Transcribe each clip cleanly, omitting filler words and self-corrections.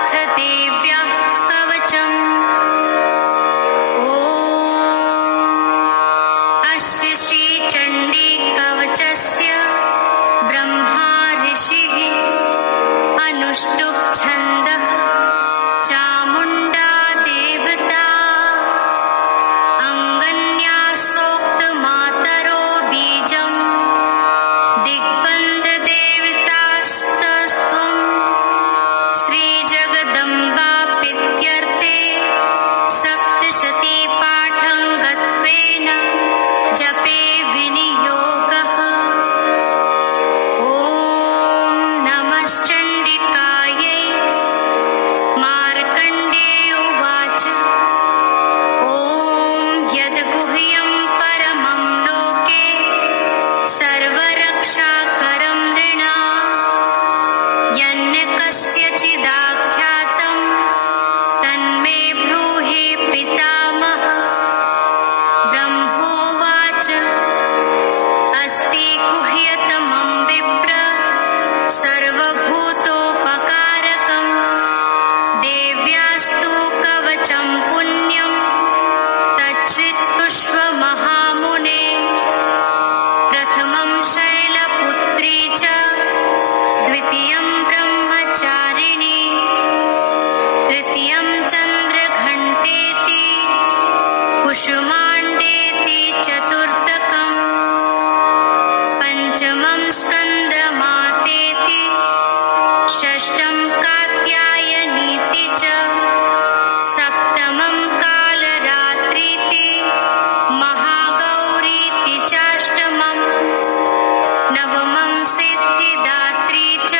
अथ देव्याः कवचम्। अस्य श्रीचण्डीकवचस्य ब्रह्मा ऋषिः अनुष्टुप् छन्दः चामुण्डा देवता अङ्गन्यासोक्तमातरो बीजम् दिग्बन्धदेवतास्तस्त्वं श्रीजगदम्बाप्रीत्यर्थे सप्तशती पाठङ्गत्वेन जपे विनियोगः। ॐ नमश्चण्डिकायै। मार्कण्डेय उवाच ॐ यद्गुह्यं परमं लोके सर्वरक्षाकरं नृणाम् यन्न कस्यचिदाख्यातं तन्मे ब्रूहि पितामहः। ब्रह्मोवाच अस्ति गुह्यतमं विप्र सर्वभूतोपकारकं देव्यास्तु कवचं पुण्यं तच्छ्रुत्व महामुने। प्रथमं शैलपुत्री च द्वितीयं ब्रह्मचारिणी तृतीयं चन्द्रघण्टेति कुसुमाण्डेति चतुर्थकम् पञ्चमं स्कन्दमातेति षष्ठं कात्यायनीति च सप्तमं कालरात्रीति महागौरीति चाष्टमम् नवमं सिद्धिदात्री च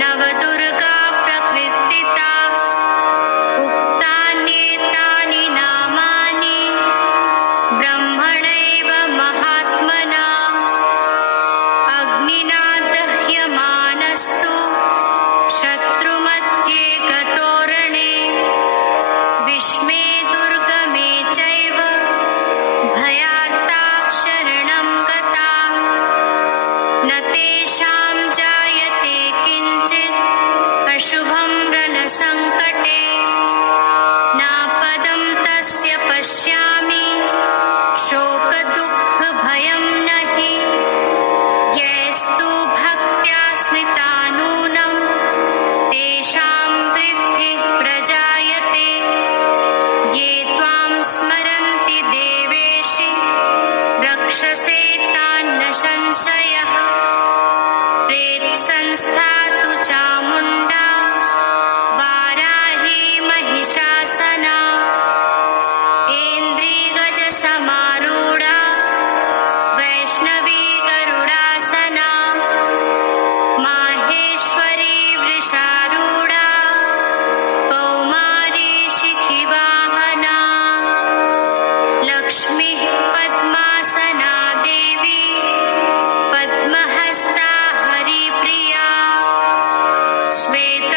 नवदुर्गा प्रकृतिता। उक्तान्येतानि नामानि ब्रह्मणैव महात्मना अग्निना दह्यमानस्तु शत्रुमध्ये गतोरणे विष्मे दुर्गमे चैव भयार्ता शरणं गता न तेषां जायते किञ्चित् अशुभं रणसङ्कटे नापदं तस्य पश्यामि शोकदुःखभयं न हि यैस्तु भक्त्या स्मृता नूनं तेषां वृद्धिः प्रजायते। ये त्वां स्मरन्ति देवेशि रक्षसे तान्न संशयः। प्रेत्संस्था तु चामुण्डा वाराही महिषासना ऐन्द्रिगजसमारूढा वैष्णवी गरुडासना माहेश्वरी वृषारूढा कौमारी शिखिवाहना लक्ष्मीः पद्मासना देवी पद्महस्ता हरिप्रिया श्वेता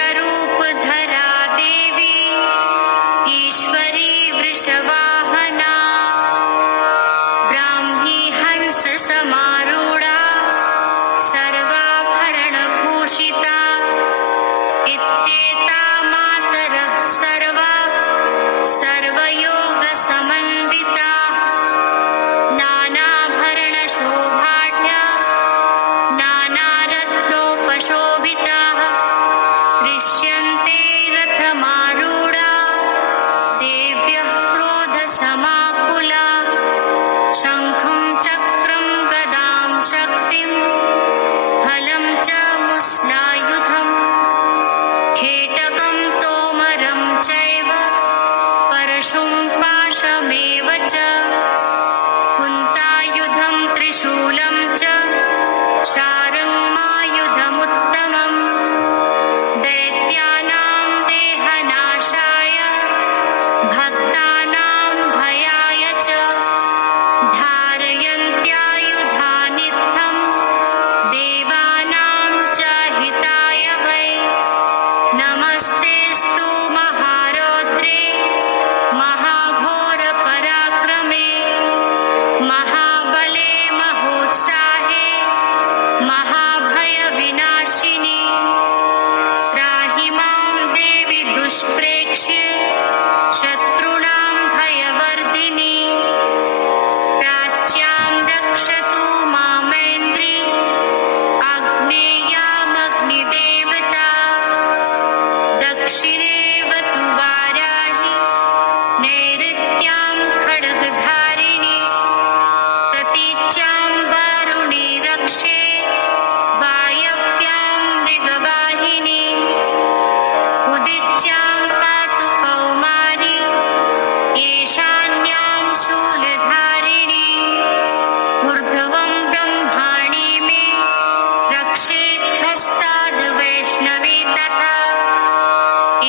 रक्षेत्हस्ताद् वैष्णवे तथा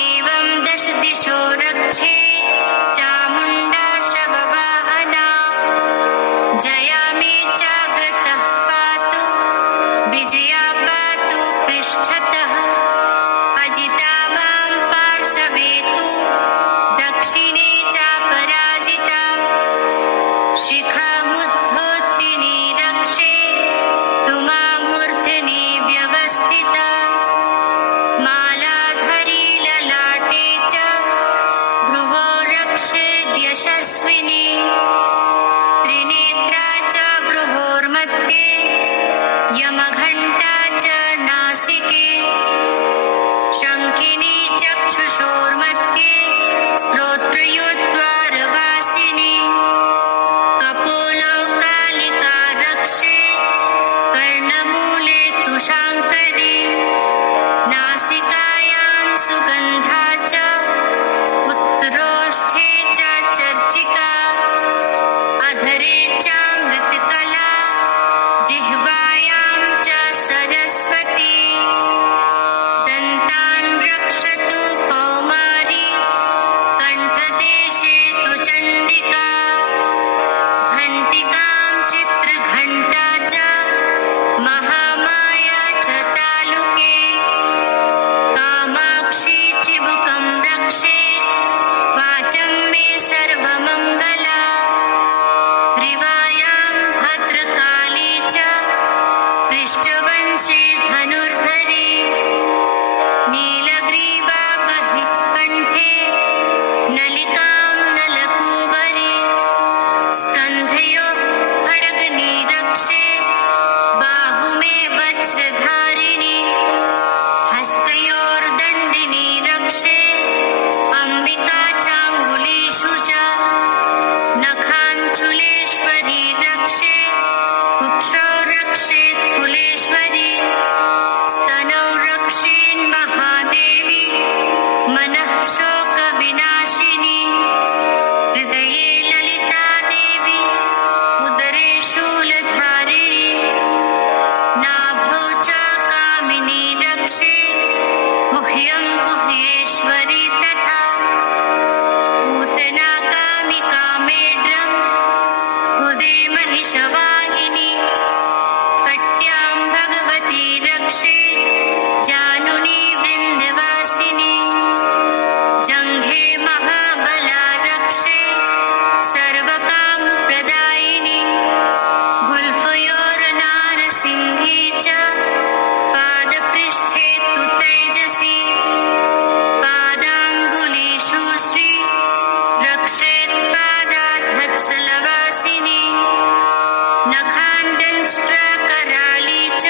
एवं दश दिशो रक्षे चामुण्डा शववाहना जया मे चाव्रतः पातु विजया पातु पृष्ठतः अजिता मां पार्श्वे तु दक्षिणे चापराजिता शिखामुद्धोत्तिनी रक्षे तु मामूर्ध्नि व्यवस्थिता मालाधरी ललाटे च भ्रुवो रक्षेद्यशस्विनी त्रिनेत्रा च भ्रुवोर्मध्ये यमघण्टा च नासिके शङ्खिनी चक्षुषोर्मध्ये श्रोत्रयोद्वारवासिनी कपोलो कालिका रक्षे कर्णमूले तु शाङ्करी नासिकायां सुगन्धा च उत्तरोष्ठे च चर्चिका अधरे चामृतकला जिह्वायां च सरस्वती दन्तान् रक्षतु कौमारी कण्ठदेशे तु चण्डिका घण्टिकां चित्रघण्टा च महामाया च तालुके कामाक्षी चिबुकं रक्षे वाचं मे सर्वमङ्गला ग्रीवायां भद्रकाली च पृष्ठवंशे धनुर्धरी नीलग्रीवा बहिः कण्ठे नलिकां नलकूबरी स्कन्धयोः खड्गनी रक्षे बाहु मे वज्रधारिणी हस्तयोर्दण्डिनी रक्षे अम्बिका चाङ्गुलीषु च नखाञ्चुलेश्वरी रक्षे कुक्षौ रक्षेत् कुलेश्वरी स्तनौ रक्षेन्महादेवी मनः शोकविनाशिनी हृदये ललिता देवी उदरे शूलधारिणी नाभौ च कामिनी रक्षे गुह्यं गुह्येश्वरी तथा पूतना कामिका मेढ्रं हृदे महिषवाहिनी कट्यां भगवती रक्षे जानुनी वृन्दवासिनी जङ्घे महाबला रक्षे सर्वकामप्रदायिनी गुल्फयोर्नारसिंही च पादपृष्ठे तु तैजसी पादाङ्गुलीषु श्री रक्षेत्पादाधत्सलवासिनी नखाण्डंष्ट्राकराली च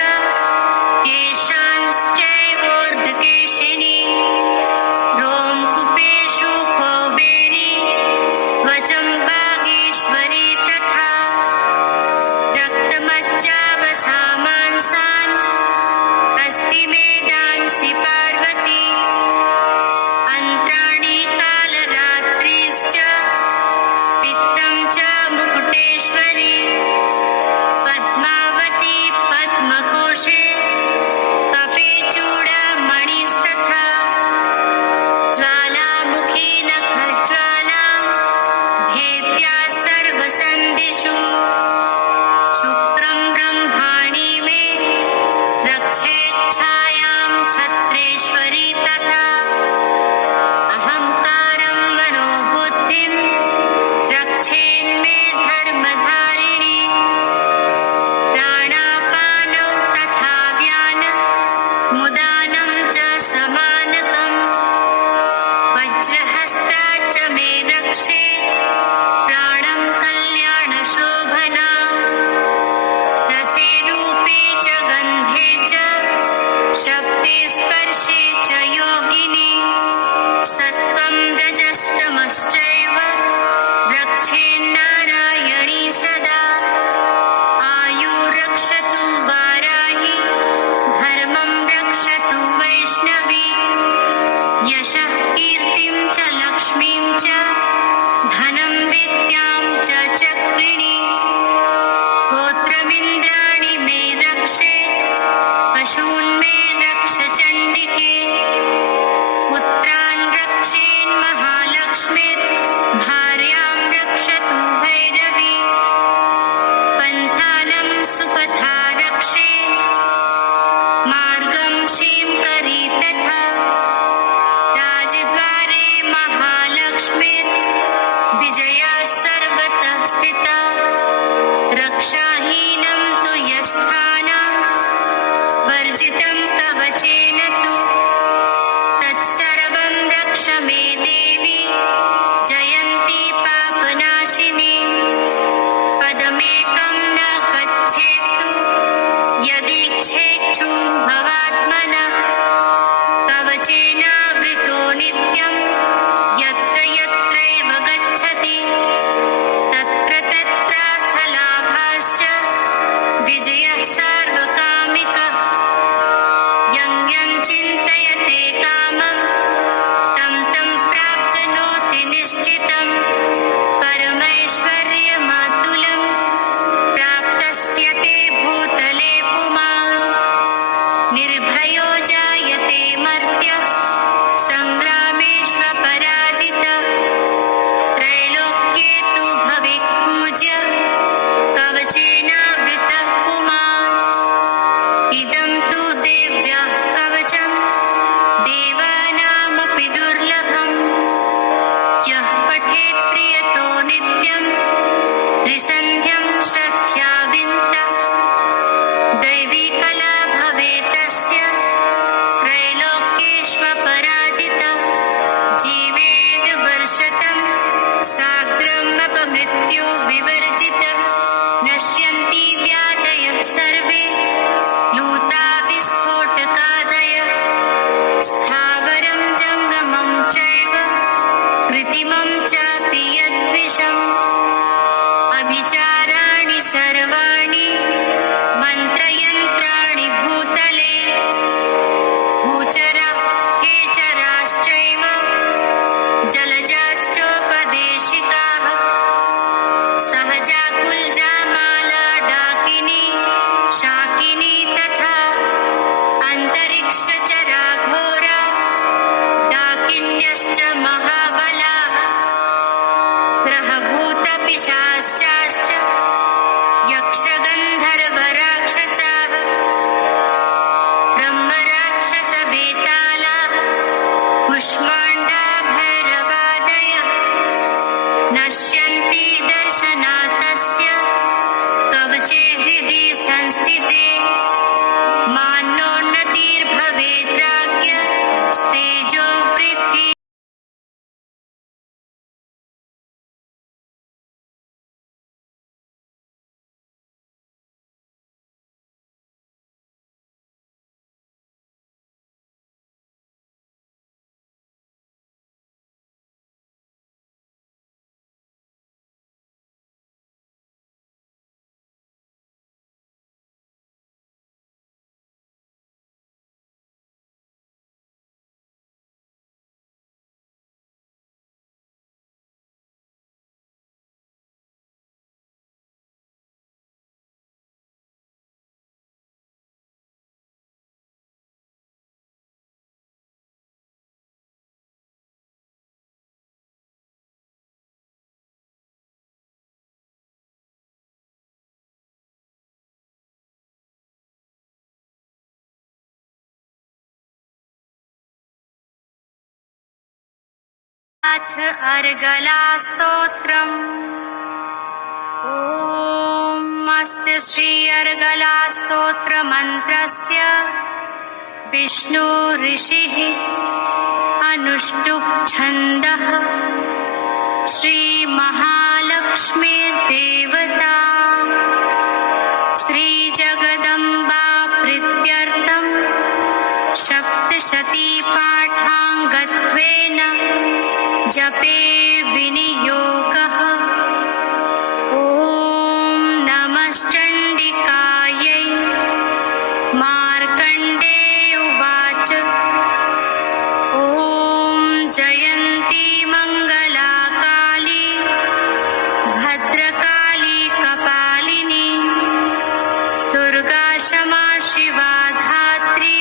केशांश्चैवोर्ध्वकेशिनी रोमकूपेषु कौबेरी वचं बागेश्वरी तथा रक्तमज्जावसामांसान् अस्थिमेधांसि पार्वती अन्त्राणि कालरात्रिश्च पित्तं च मुकुटेश्वरी पद्मावती पद्मकोशे कफे चूडामणिस्तथा ज्वालामुखी नखज्वालां भेद्या सर्वसन्धिषु शुक्रं ब्रह्माणि मे रक्षेच्छायां छत्रेश्वरी तथा अहङ्कारं मनोबुद्धिं रक्षेन्मे धर्मधारिणी प्राणापानौ तथा व्यान मुदानं च समानकम् वज्रहस्ता च मे रक्षे प्राणं कल्याणशोभना रसे रूपे च गन्धे च शब्दे स्पर्शे च योगिनी सत्त्वं रजस्तमश्चैव रक्षेन्नारायणी सदा आयुरक्षतु वाराहि धर्मं रक्षतु वैष्णवी यशः कीर्तिं च लक्ष्मीं च धनं विद्यां च पशून् बहून्मे रक्ष चण्डिके पुत्रान् रक्षेन्महालक्ष्मीर् भार्यां रक्षतु भैरवी पन्थानं सुपथा रक्षे मार्गं क्षींकरी तथा राजद्वारे महालक्ष्मीर् विजया सर्वतः स्थिता रक्षाहीनं तु यस्थानं वर्जितं कवचेन तु तत्सर्वं रक्ष मे देवी जयन्ती पापनाशिनी पदमेकं न गच्छेत्तु यदीच्छेच्छु भवात्मनः कवचेनावृतो नित्यं यत्र यत्रैव गच्छति तत्र तत्राथ लाभाश्च विजयः सार्वकामिकः यं यं चिन्तयते कामं तं तं प्राप्नोति निश्चितं परमैश्वर्यमातुलं प्राप्तस्य ते भूतले पुमान् निर्भयो जायते मर्त्यः सङ्ग्रामेष्वपराजितः त्रैलोक्ये तु भवेत्पूज्यः कवचेनावृतः पुमान् इदं तु देव्याः कवचं देवानामपि दुर्लभम् यः पठेत् प्रियतो नित्यं त्रिसन्ध्यं श्रद्धया विन्ता दैवी कला भवेत् तस्य त्रैलोक्येष्वपराजितः जीवेद् वर्षतं साग्रमपमृत्यो विवर्जितः नश्यन्ति व्याधयः सर्वे लूता विस्फोटकादयः स्थावरं जङ्गमं चैव कृत्रिमं चापि यद्विषम् अभिचाराणि सर्वाणि मन्त्रयन्त्राणि भूतले भूचरा खेचराश्चैव जलजाश्चोपदेशिकाः सहजा कुल्जा माला डाकिनी शाकिनी तथा अन्तरिक्षचरा घोरा डाकिन्यश्च महाबलाः ग्रहभूतपिशाचाश्च यक्षगन्धर्वराक्षसाः ब्रह्मराक्षसवेतालाः कुष्माण्डा भैरवादयः नश्यन्ति दर्शनात् तस्य कवचे हृदि संस्थिते मान्योन्नतिर्भवेद्राज्ञ स्तेजो वृद्धि अथ अर्गलास्तोत्रम् ॐ अस्य श्री अर्गलास्तोत्रमन्त्रस्य विष्णु ऋषिः अनुष्टुप् छन्दः श्री महालक्ष्मीर्देवता श्री जगदम्बा प्रीत्यर्थं सप्तशती पाठाङ्गत्वेन जपे विनियोगः ॐ नमश्चण्डिकायै मार्कण्डेय उवाच ॐ जयन्ती मङ्गलाकाली भद्रकाली कपालिनी दुर्गा क्षमा शिवा धात्री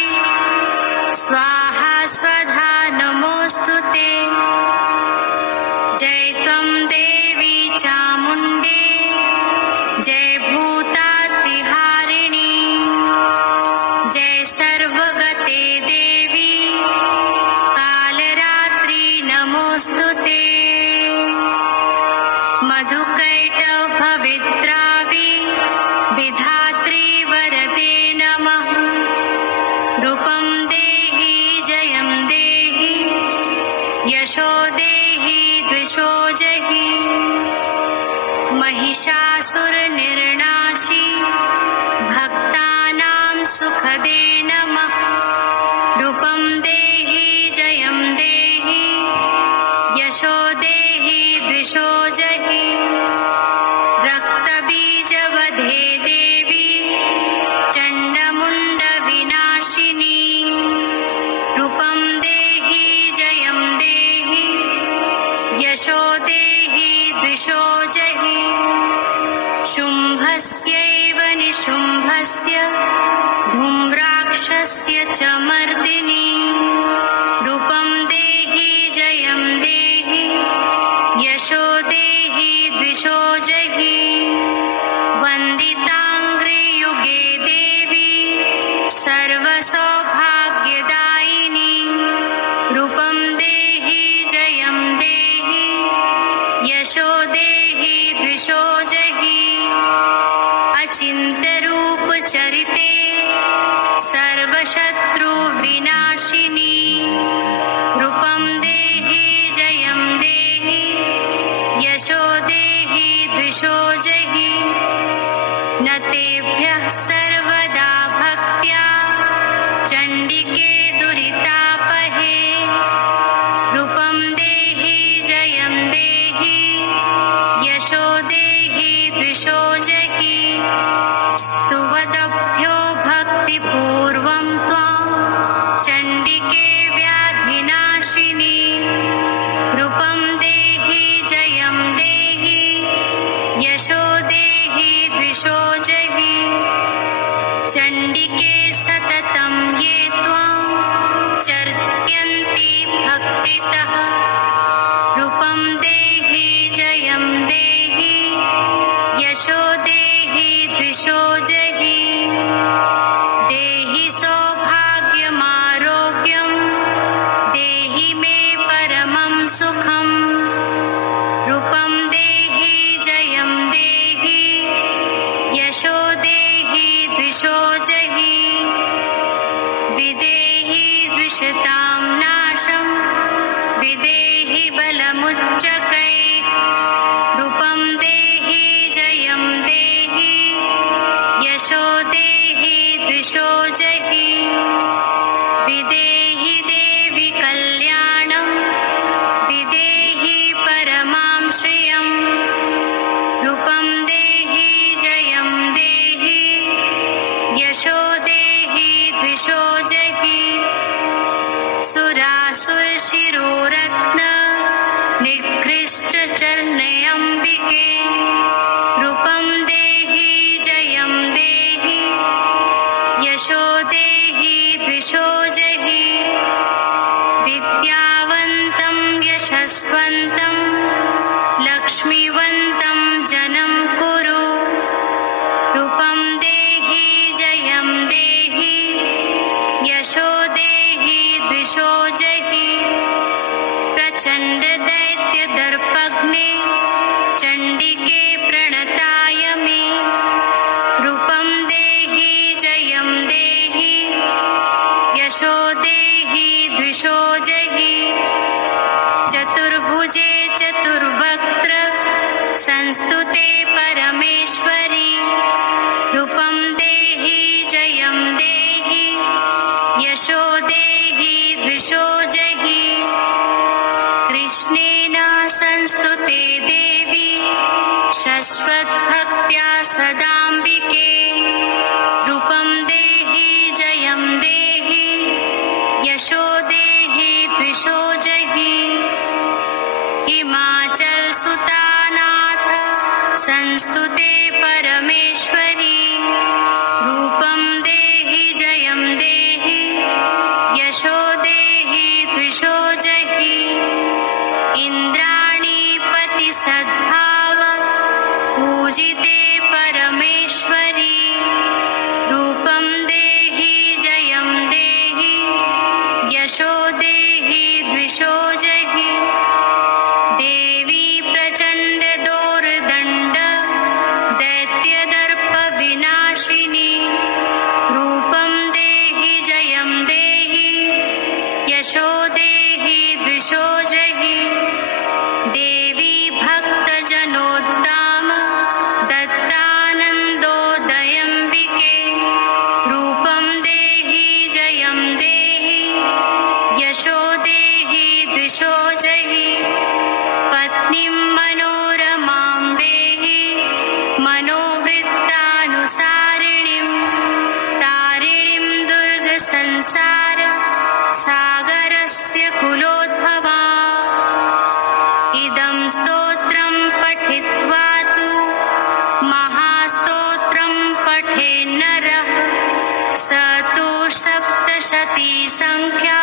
रूपं देहि जयं देहि यशो देहि द्विषो जहि महिषासुरनिर्नाशी भक्तानां सुखदे नमः रूपं देहि जयं देहि यशो देहि द्विषो जहि रक्तबीजवधे देवी चण्डमुण्डविनाशिनी रूपं देहि जयं देहि यशो देहि द्विषो जहि शुम्भस्यैव निशुम्भस्य धूम्राक्षस्य च मर्दिनी रूपं देहि जयं देहि यशो देहि द्विषो जहि वन्दिताङ्घ्रियुगे देवी सर्वसौभाग्यदायिनी रूपं देहि जयं देहि यशो देहि द्विषो जहि अचिन्त्यरूपचरिते सर्वशत्रुविनाशिनी रूपं देहि जयं देहि यशो देहि द्विषो जहि न तेभ्यः सर्वदा भक्त्या चण्डिके दुरितापहे रूपं देहि जयं देहि यशो देहि द्विषो जहि स्तुवद्भ्यो भक्तिपूर्वं त्वां चण्डिके व्याधिनाशिनी रूपं देहि जयं देहि यशो देहि द्विषो जहि चण्डिके सततं ये त्वां चर्त्यन्ति भक्तितः रूपं देहि जयं देहि यशो देहि द्विषो जहि देहि सौभाग्यमारोग्यं देहि मे परमं सुखं रूपं देहि जयं देहि यशो देहि द्विषो जहि विदेहि द्विषतां नाशं विदेहि बलमुच्चकै रूपं देहि जयं देहि यशो देहि द्विषो जहि विदेहि देवि कल्याणं विदेहि परमां श्रियं रूपं देहि जयं देहि यशो देहि द्विषो जहि सुरासुरशिरोरत्न निकृष्टचर्णयम्बिके रूपं देहि जयं देहि यशो देहि द्विषो जहि विद्यावन्तं यशस्वन्तं लक्ष्मीवन्तं जनं कुरु रूपं देहि जयं देहि यशो देहि द्विषो जहि प्रचण्डदैत्यदर्पघ्ने चण्डिके प्रणताय मे रूपं देहि जयं देहि यशो देहि द्विषो जहि चतुर्भुजे चतुर्वक्त्र संस्तुते परमेश्वरी रूपं देहि जयं देहि यशो देहि द्विषो जहि कृष्णेन संस्तुते देवी शश्वद्भक्त्या सदाम्बिके रूपं देहि जयं देहि यशो देहि द्विषो जहि हिमाचलसुतानाथ संस्तुते परमेश्वरी रूपं देहि जयं देहि यशो देहि द्विषो जहि इन्द्राणीपति सद्भाव पूजिते परमेश्वरी रूपं देहि जयं देहि यशो देहि द्विषो जहि देवी प्रचण्ड दोर्दण्ड संसार सागरस्य कुलोद्भवा। इदं स्तोत्रं पठित्वा तु महास्तोत्रं पठेन्नरः स तु सप्तशती संख्या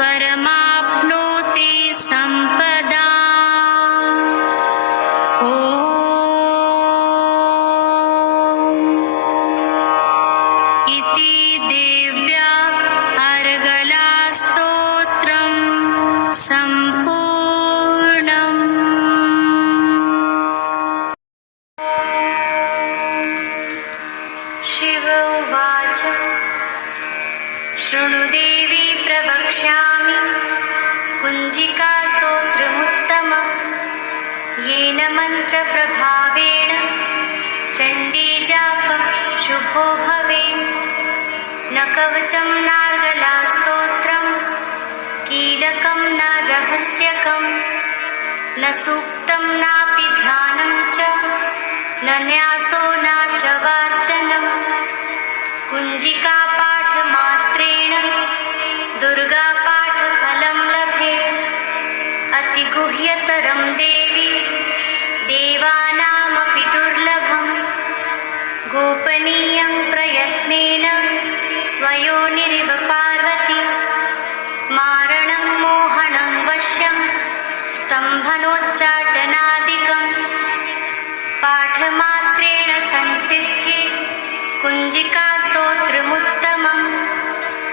वरमाप्नोति संपदा। इति देव्या अर्गलास्तोत्रं सम्पूर्णम्। शिव उवाच शृणु देवी प्रवक्ष्यामि कुञ्जिकास्तोत्रमुत्तमं येन मन्त्रप्रभावेण चण्डीजापः शुभो भवेत्। न कवचं नार्गलास्तोत्रं कीलकं न रहस्यकं न सूक्तं नापि ध्यानं च न न्यासो न च वाचनं। कुञ्जिकापाठमात्रेण दुर्गापाठफलं लभेत्। अतिगुह्यतरं देवी देवानामपि दुर्लभम्। गोपनीयं प्रयत्नेन स्वयोनिरिव पार्वती। मारणं मोहनं वश्यं स्तम्भनोच्चाटनादिकम्। पाठमात्रेण संसिद्धि कुञ्जिकास्तोत्रमुत्तमम्।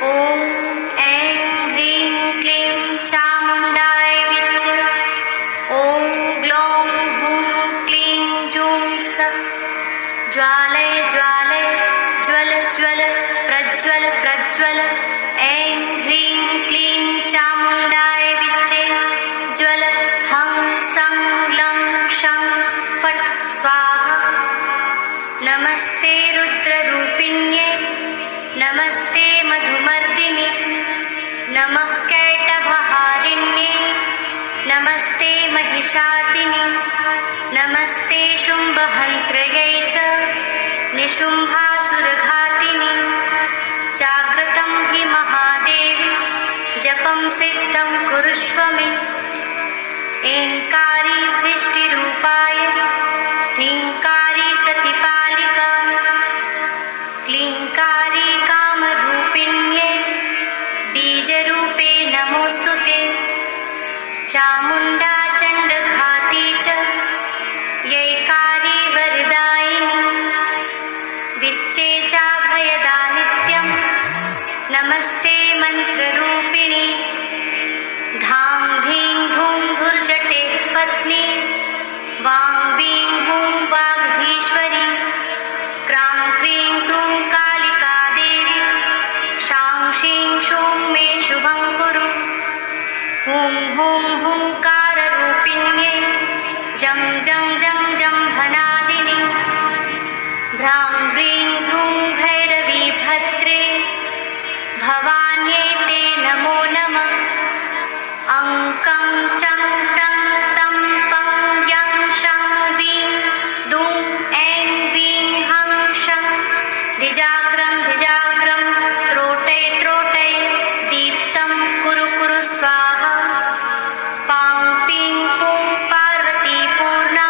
ॐ ऐं ह्रीं क्लीं चामुण्डाय विच्च। ॐ ग्लौं हूं क्लीं जूं सः। ज्वालय ज्वालय ज्वल ज्वल प्रज्वल प्रज्वल। ऐं ह्रीं क्लीं चामुण्डाय विच्चे ज्वल। हं सं लं क्षं फट् स्वाहा। नमस्ते रुद्ररूपिण्ये नमस्ते मधुमर्दिनि नमः कैटभहारिण्ये नमस्ते महिषादिनि नमस्ते शुम्भहन्त्रयै च निशुम्भासुरघातिनि। जाग्रतं हि महादेवी जपं सिद्धं कुरुष्व मे। ऐङ्कारी सृष्टिरूपाय ह्रीङ्कारी प्रतिपालिका क्लीङ्कारी कामरूपिण्ये बीजरूपे नमोऽस्तु ते। चामुण्डा चण्डघाती च यैकारी वरदायिनी विच्चे चाभयदा नित्यं नमस्ते मन्त्ररूपिणी। धां धीं धूं धुर्जटे पत्नी वां वीं हूं वाग्धीश्वरी। क्रां क्रीं क्रूं कालिका देवी शां शीं शूं मे शुभं कुरु। हूं हूं हुंकाररूपिण्ये जं जं जं जम्भनादिनि। भ्रां व्रीं भ्रूं भैरवी भद्रे भवान्यै ते नमो नमः। अङ्कं चं टं तं पं यं शं वीं दूं ऐं वीं हं शं। धिजाग्रं धिजाग्रं त्रोटै त्रोटै दीप्तं कुरु कुरु स्वाहा। पां पीं पूं पार्वती पूर्णा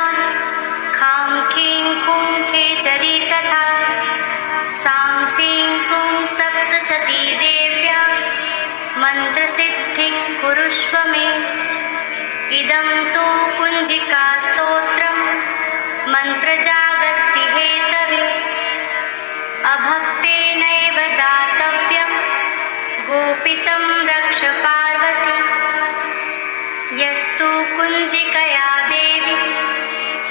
खां खीं खूं खेचरी तथा। सां सीं सूं सप्तशती देव्या मन्त्रसिद्धिं कुरुष्व मे। इदं तु कुञ्जिकास्तोत्रं मन्त्रजागर्ति हेतवे। अभक्तेनैव दातव्यं गोपितं रक्ष पार्वती। यस्तु कुञ्जिकया देवी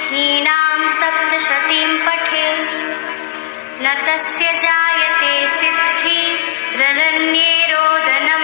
हीनां सप्तशतीं पठेत् न तस्य जायते सिद्धिररण्ये रोदनं